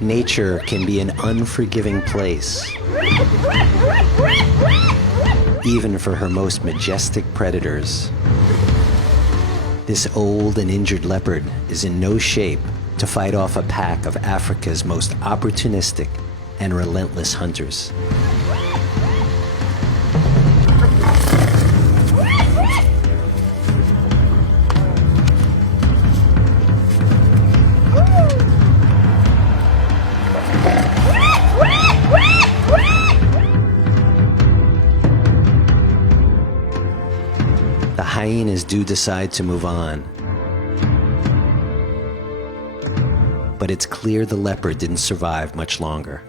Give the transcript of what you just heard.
Nature can be an unforgiving place, even for her most majestic predators. This old and injured leopard is in no shape to fight off a pack of Africa's most opportunistic and relentless hunters. The hyenas do decide to move on, but it's clear the leopard didn't survive much longer.